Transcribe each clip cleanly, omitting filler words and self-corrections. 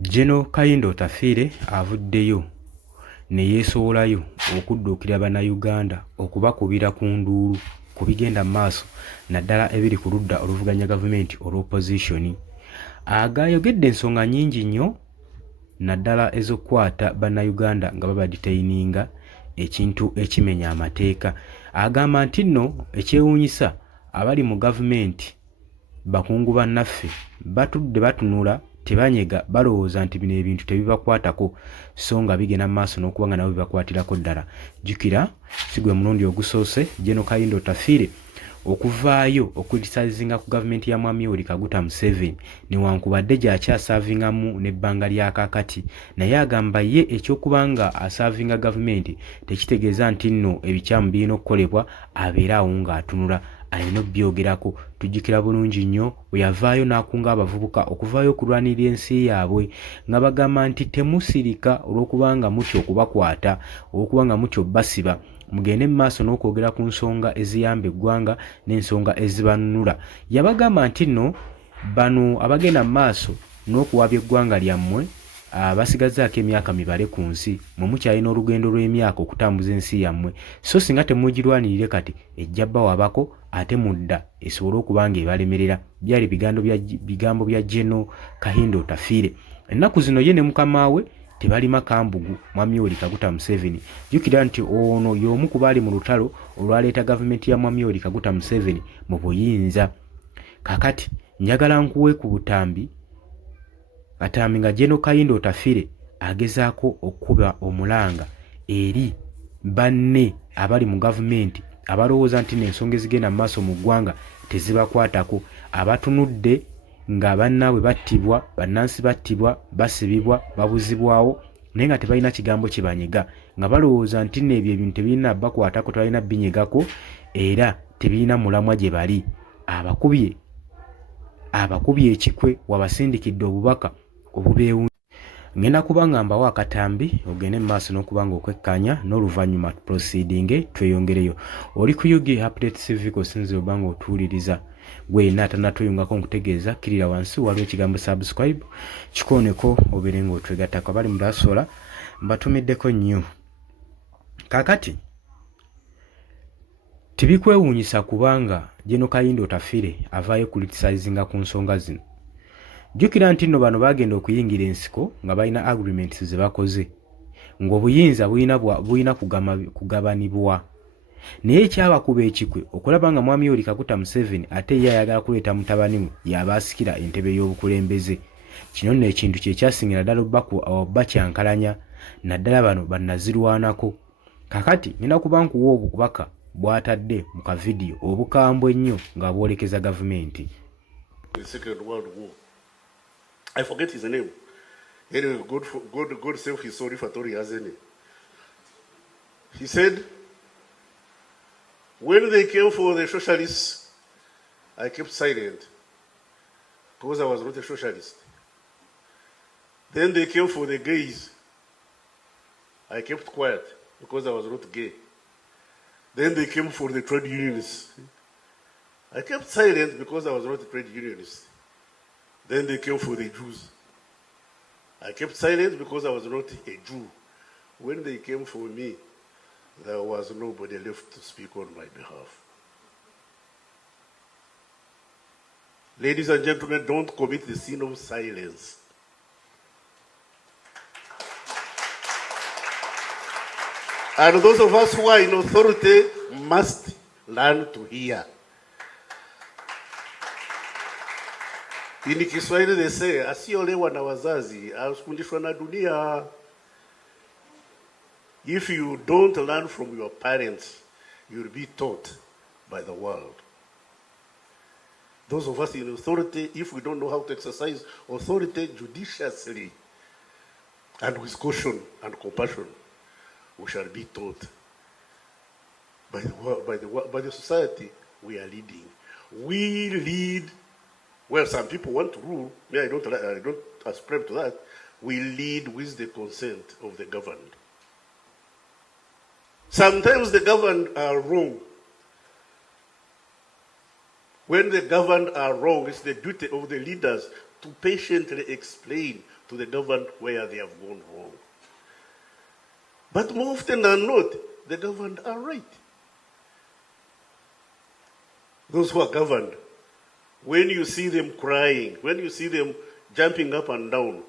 General Kayindo Otafiire avuddeyo ne yeesowolayo okudduukira bannayuganda okubakubira ku nduulu ku bigenda mu maaso naddala ebiri ku ludda oluvuganya gavumenti olw'opposition. Agayogedde ensonga nnyingi nnyo naddala ez'okkwata bannayuganda nga babadetaininga ekintu ekimenya amateeka. Agamba nti nno ekyewuunyisa abali mu gavumenti bakungu bannaffe batudde batunula tebanyega balowooza nti bino ebintu tebibakwatako so nga bigenda mu maaso n'okuba nga nabo bibakwatirako ddala. Jjukira si gwe mulundi ogusoose General Kayindo Otafiire okuvaayo okulisazinga ku gavumenti ya Mwami Yoweri Kaguta Museveni newankubadde gy'akyasaavingamu n'ebbanga lya kaakati, naye agamba ye eky'okubanga asaavinga gavumenti tekitegeeza nti nno ebikyamu birina okukolebwa abeeraawo ng'atunula. Alina obbyogerako. Tujjukira bulungi nnyo bwe yavaayo n'akunga abavubuka okuvaayo okulwanirira ensi yaabwe nga bagamba nti temusirika olw'okubanga mutya okubakwata olw'okubanga mutya obbasiba, mugende mu maaso n'okwogera ku nsonga eziyamba eggwanga n'ensonga ezibanunula. Yabagamba nti nno bano abagenda mu maaso n'okuwabya eggwanga lyammwe basigazaako emyaka mibale ku nsi, mwe mukyalina olugendo lw'emyaka okutambuza ensi yammwe, so singa temugirwanirire kati ejja bbawabako ate mudda esobole okuba nga ebalemerera. Byali bigambo bya General Kayindo Otafiire. Ennaku zino ye ne mukama we tebali makambugu Mwami Yoweri Kaguta Museveni. Jjukira nti ono y'omu ku baali mu lutalo olwaleeta gavumenti ya Mwami Yoweri Kaguta Museveni mu buyinza. Kakati njagala nkuwe ku butambi katambi nga General Kayindo Otafiire agezaako okkuba omulanga eri banne abali mu gavumenti abalowooza nti n'ensonga ezigenda mu maaso mu ggwanga tezibakwatako, abatunudde nga bannaabwe battibwa, bannansi battibwa, basibibwa, babuzibwawo naye nga tebalina kigambo kye banyega, nga balowooza nti nno ebyo ebintu tebirina bakwatako, tebalina binyegako era tebirina mulamwa gye bali. Abakubye ekikwe wabasindikidde obubaka obubeewunya. Ngenda kubanga mbawo akatambi ogende mu maaso n'okubanga okwekkanya n'oluvannyuma proceeding tweyongereyo. Oli ku UG Updates TV kosinze obanga otuwuliriza gwe yenna atannatuyungako nkutegeeza kirira wansi waliwo ekigambo subscribe kikooneko obeere ng'otwegattako. Abali mu diaspora mbatumiddeko nnyo. Kaakati tibikwewuunyisa kubanga General Kayindo Otafiire avaayo kulitisayizinga ku nsonga zino. Jjukira nti nno bano bagenda okuyingira ensiko nga balina agreements ze bakoze ng'obuyinza bulina kugabanibwa, naye ekyabakuba ekikwe okulaba nga Mwami Yoweri Kaguta Museveni ate ye ayagala kuleeta mutabani we y'aba asikira entebe y'obukulembeze. Kino nno ekintu kye kyasingira ddala bakyankalanya naddala bano bannazirwanako. Kakati nina kuba nkuwa obubaka bw'atadde mu kavidiyo obukambwe ennyo nga bwolekeza gavumenti. I forget his name. Anyway, God save his soul if at all he has any. He said, when they came for the socialists, I kept silent because I was not a socialist. Then they came for the gays. I kept quiet because I was not gay. Then they came for the trade unionists. I kept silent because I was not a trade unionist. Then they came for the Jews. I kept silent because I was not a Jew. When they came for me, there was nobody left to speak on my behalf. Ladies and gentlemen, don't commit the sin of silence. And those of us who are in authority must learn to hear. In Kiswahili they say, asiolewa na wazazi afundishwa na dunia. If you don't learn from your parents, you'll be taught by the world. Those of us in authority, if we don't know how to exercise authority judiciously and with caution and compassion, we shall be taught by the society we are leading. We lead. Well, some people want to rule. Me, I don't ascribe to that. We lead with the consent of the governed. Sometimes the governed are wrong. When the governed are wrong, it's the duty of the leaders to patiently explain to the government where they have gone wrong. But more often than not, the governed are right. Those who are governed, when you see them crying, when you see them jumping up and down,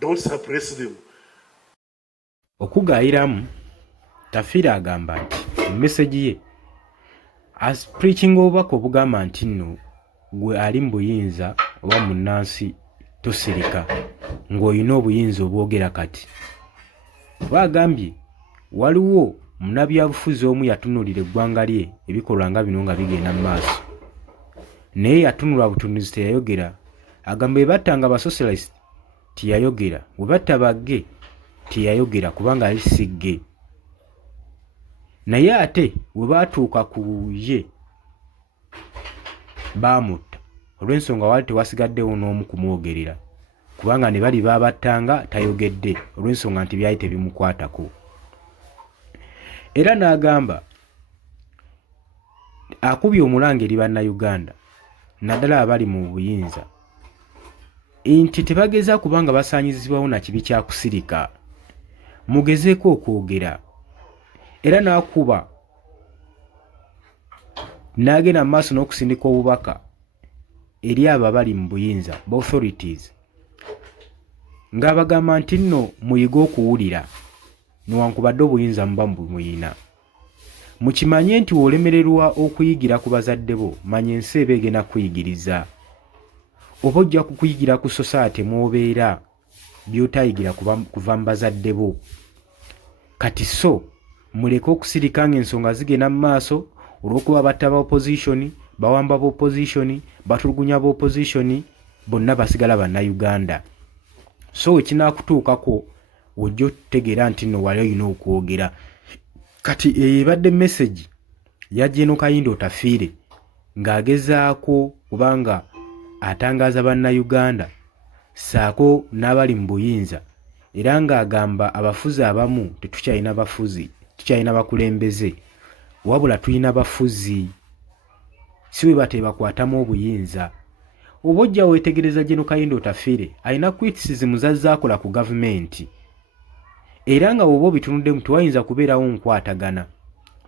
don't suppress them. Okugaayiramu Tafire agamba nti message ye as preaching obubaka obugamba nti nno gwe ali mu buyinza oba munnansi tosirika ng'olina obuyinza obwogera kati. Bagambye waliwo munnabyabufuzi omu yatunulira eggwanga lye ebikolwa nga bino nga bigenda mu maaso. Naye yatunula butunuzi teyayogera. Agamba ebattanga abasocialist tiyayogera. Bwe batta bagge tiyayogera kubanga ali sigge. Naye ate bwe baatuuka ku ye baamutta olw'ensonga wali tewasigaddewo n'omu kumwogerera kubanga ne bali baabattanga tayogedde olw'ensonga nti byali tebimukwatako. Era n'agamba akubye omulanga eri bannayuganda naddala abali mu buyinza nti tebageza kubanga basaanyizibwawo na kibi kya kusirika, mugezeeko okwogera. Era n'akuba n'agenda mu maaso n'okusindika obubaka eri abo abali mu buyinza authorities ng'abagamba nti nno muyige okuwulira newankubadde obuyinza muba muyina. Mukimanye nti olemererwa okuyigira ku bazadde bo manya ensi eba egenda kuyigiriza. Oba ojja kukuyigira ku society mw'obeera by'otayigira kuva mu bazadde bo. Kati so muleke okusirika ng'ensonga zigenda mu maaso olw'okuba batta ba opposition, bawamba ba opposition, batulugunya ba opposition, bonna basigala bannayuganda. So ekinaakutuukako ojja otegeera nti nno wali olina okwogera. Kati ebadde message ya General Kayindo Tafire ng'agezaako kubanga atangaaza bannayuganda saako n'abali mu buyinza era ng'agamba abafuzi abamu tetukyalina bafuzi, tukyalina bakulembeze wabula tulina bafuzi si bwe batebakwatamu obuyinza. Oba ojja weetegereza General Kayindo Tafire alina criticism zazaakola ku gavumenti era nga bw'oba obitunuddemu tewayinza kubeerawo nkwatagana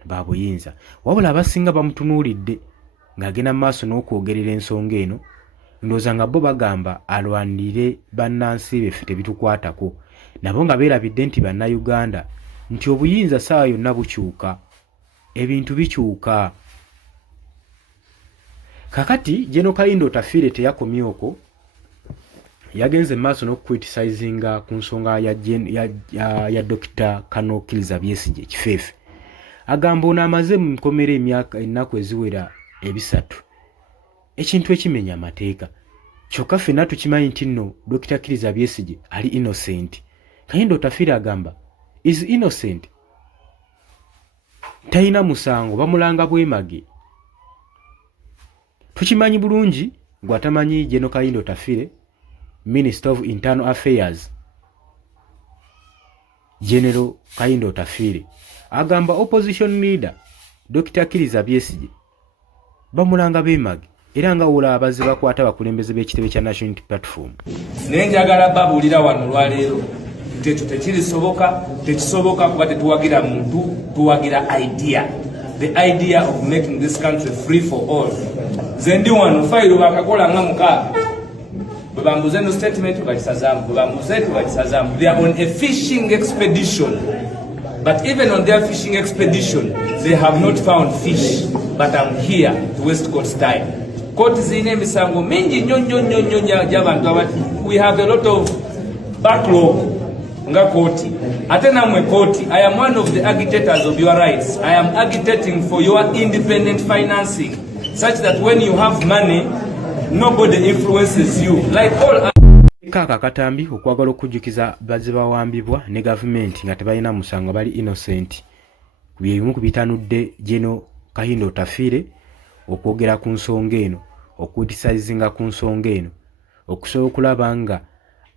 ba buyinza wabula abasinga bamutunuulidde ng'agenda mu maaso n'okwogerera ensonga eno ndowooza nga bo bagamba alwanirire bannansi beffe tebitukwatako nabo nga beerabidde nti bannayuganda nti obuyinza ssaawa yonna bukyuka, ebintu bikyuka. Kakati General Kayindo Tafire teyakomye okwo, yagenze maaso n'okukriticizinga ku nsonga ya Dr. Kano Kizza Besigye Kifeefe. Agamba ono amaze mu nkomera ennaku eziwera 3 ekintu ekimenya amateeka. Kyokka ffenna tukimanyi nti nno Dr. Kizza Besigye ali innocent. Kayindo Tafire agamba is innocent. Talina musango, bamulanga bwemage. Tukimanyi bulungi gwatamanyi General Kayindo Tafire, Minister of Internal Affairs General Kayindo Tafire agamba opposition leader Dr. Kizza Besigye bamulanga bemage era nga wola abaze bakwata bakulembeze b'ekitebe kya National Unity Platform. Nenjagala babulira wano lwaleero techo tekisoboka kuba tetuwagira muntu, tuwagira idea, the idea of making this country free for all. Zendi wano fairo bakakola nga mukaaga bambuze no statement balisazamu balisazamu. They are on a fishing expedition, but even on their fishing expedition they have not found fish. But I'm here to West Coast time. Koti zine misango mingi nyonyo y'abantu abati. We have a lot of backlog nga koti. Ate namwe koti, I am one of the agitators of your rights. I am agitating for your independent financing, such that when you have money, nobody influences you. Like all Kaka katambi okwagala okujjukiza bazze bawambibwa ne government nga tebalina musango bali innocent. Byebimu ku bitanudde General Kayindo Tafire okwogera ku nsonga eno, okutisizinga ku nsonga eno, okusobola okulaba nga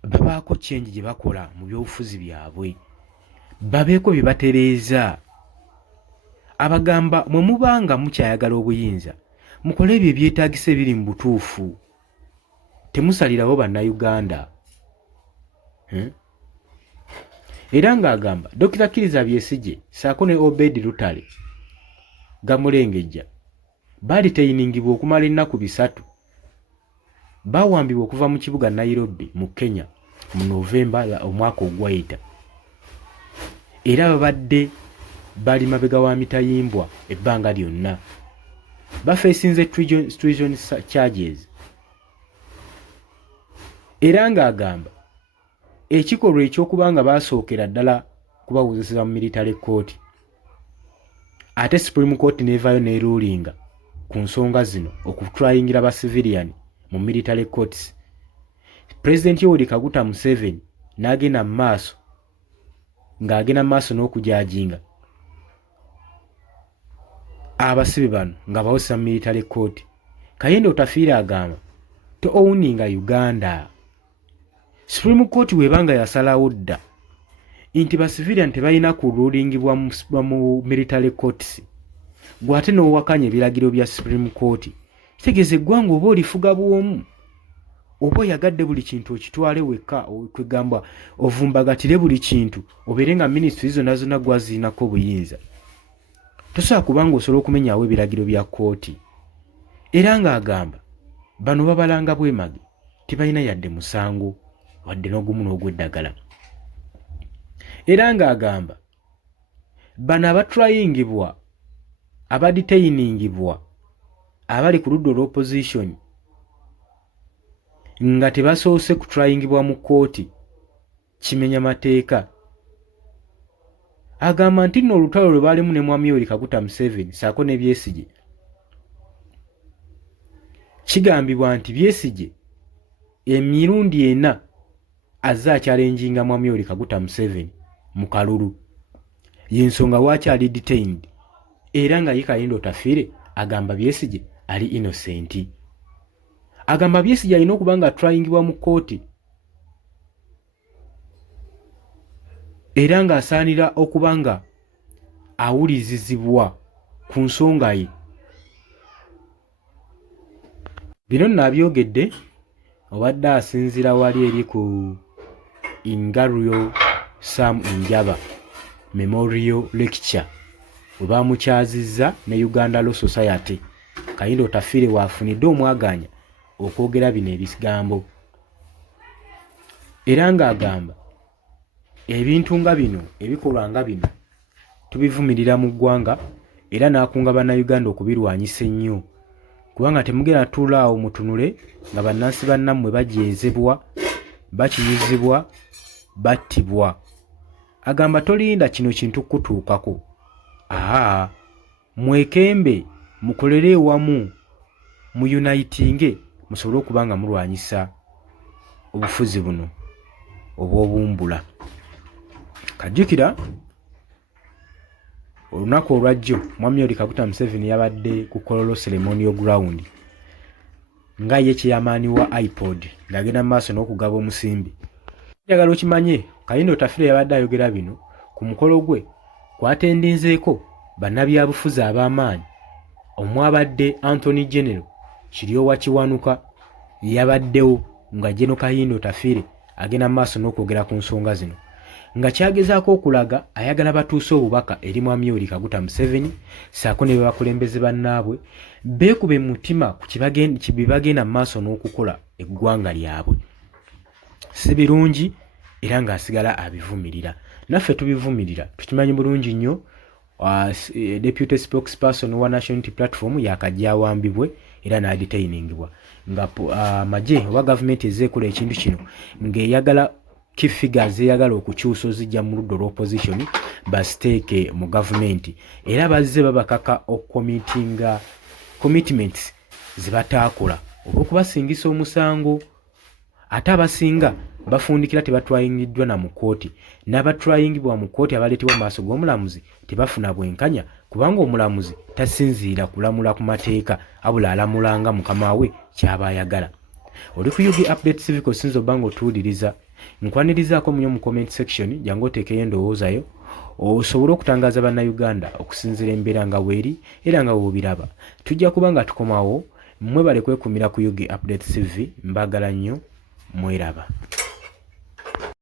babaako change gye bakola mu byobufuzi byabwe, babeeko bye batereeza. Abagamba mwe mubanga mukyayagala obuyinza mukole ebyo ebyetaagisa ebiri mu butuufu, temusalirawo bannayuganda. Era ng'agamba Dr. Kizza Besigye ssaako ne Obed Lutale Gamulengejja baaliteyiningibwa okumala ennaku 3 baawambibwa okuva mu kibuga Nairobi mu Kenya mu Novemba omwaka ogwayita era babadde bali mabega wa mitayimbwa ebbanga lyonna bafeesinze treason charges era ng'agamba ekikolwa ekyokuba nga baasookera ddala kubawuzisa mu military court ate Supreme Court neevaayo n'erulinga ku nsonga zino okutryingira ba civilian mu military courts. President Yoweri Kaguta Museveni n'agenda mu maaso ng'agenda mu maaso n'okujajinga abasibe bano nga bawusa mu military court. Kayendo Otafiire agamba to owuninga Uganda. Supreme Court webanga yasalawo dda nti ba civilian tebalina kululingibwa mu military courts gwate n'owakanya ebiragiro bya Supreme Court kitegeeza eggwanga oba olifuga bwomu oba oyagadde buli kintu okitwale wekka kwegamba ovumbagatire buli kintu obeere nga ministry zonna zonna gwaziinako obuyinza tosobola kubanga osobola okumenyawo ebiragiro bya kooti. Era ng'agamba bano babalanga bwemage tebalina yadde musango wadde n'ogumu n'ogw'eddagala. Era ng'agamba bano abatrayingibwa abadeteiningibwa abali ku ludda olw'opposition nga tebasoose kutrayingibwa mu kooti kimenya mateeka. Agamba nti nno olutalo lwe baalimu ne Mwami Yoweri Kaguta Museveni ssaako ne Besigye kigambibwa nti Besigye emirundi 4 azze akyalenjinga Mwami Yoweri Kaguta Museveni mu kalulu y'ensonga lwaki ali detained era nga ye Kayendo Otafiire agamba Besigye ali innocent. Agamba Besigye alina okuba nga atrayingibwa mu kooti era ng'asaanira okuba nga awulizizibwa ku nsonga ye. Bino nnabyogedde obadde asinziira wali eri ku Ingario Sam Njaba Memorial Lecture we baamukyazizza ne Uganda Law Society. Kayendo Otafiire waafunidde omwaganya okwogera bino ebigambo era ng'agamba ebintu nga bino ebikolwa nga bino tubivumirira mu ggwanga era n'akunga bannayuganda okubirwanyisa ennyo kubanga temugenda tuulaawo mutunule nga bannansi bannammwe bajeezebwa bakinyuzibwa battibwa. Agamba tolinda kino kintu kutuukako mwekembe mukolere ewamu mu unitinge musobole okuba nga mulwanyisa obufuzi buno obw'obumbula. Kajjukira olunaku olwajjo Mwami Yoweri Kaguta Museveni yabadde ku Kololo Ceremonial Ground nga ye kyeyamaani wa iPod ng'agenda mu maaso n'okugaba omusimbi. Njagala okimanye Kayendo Otafiire yabadde ayogera bino ku mukolo gwe kwatendinzeeko bannabyabufuzi ab'amaanyi omwabadde Anthony General Kiryowa Kiwanuka yabaddewo nga General Kayendo Otafiire agenda mu maaso n'okwogera ku nsonga zino nga kyagezaako okulaga ayagala batuuse obubaka eri Mwami Yoweri Kaguta Museveni ssaako ne bakulembeze bannaabwe beekube mu mutima ku kibagenda mu maaso n'okukola eggwanga lyabwe. Si birungi era ng'asigala abivumirira. Naffe tubivumirira tukimanyi bulungi nnyo. Deputy spokesperson wa National Unity Platform yakajja awambibwe era n'adetainingibwa nga amagye oba gavumenti ezeekola ekintu kino ng'eyagala key figures eyagala okukyusa ozijja mu ludda olw'opposition basiteeke mu gavumenti era bazze babakaka okukomitinga commitments ze bataakola oba okubasingisa omusango. Ate abasinga bafundikira tebatwayingiddwa na mu kooti n'abatwayingibwa mu kooti abaleetebwa mu maaso g'omulamuzi tebafuna bwenkanya kubanga omulamuzi tasinziira kulamula ku mateeka abula alamulanga mukama we kyaba ayagala. Oli ku UG Update Civic osinza obanga otuwuliriza nkwanirizaako munyo mu comment section jangu oteekeyo endowoozayo osobole okutangaza bannayuganda okusinziira embeera nga weeri era nga woobiraba. Tujja kuba nga tukomawo mmwe bale kwekumira ku UG Update TV. Mbagala nnyo mweraba.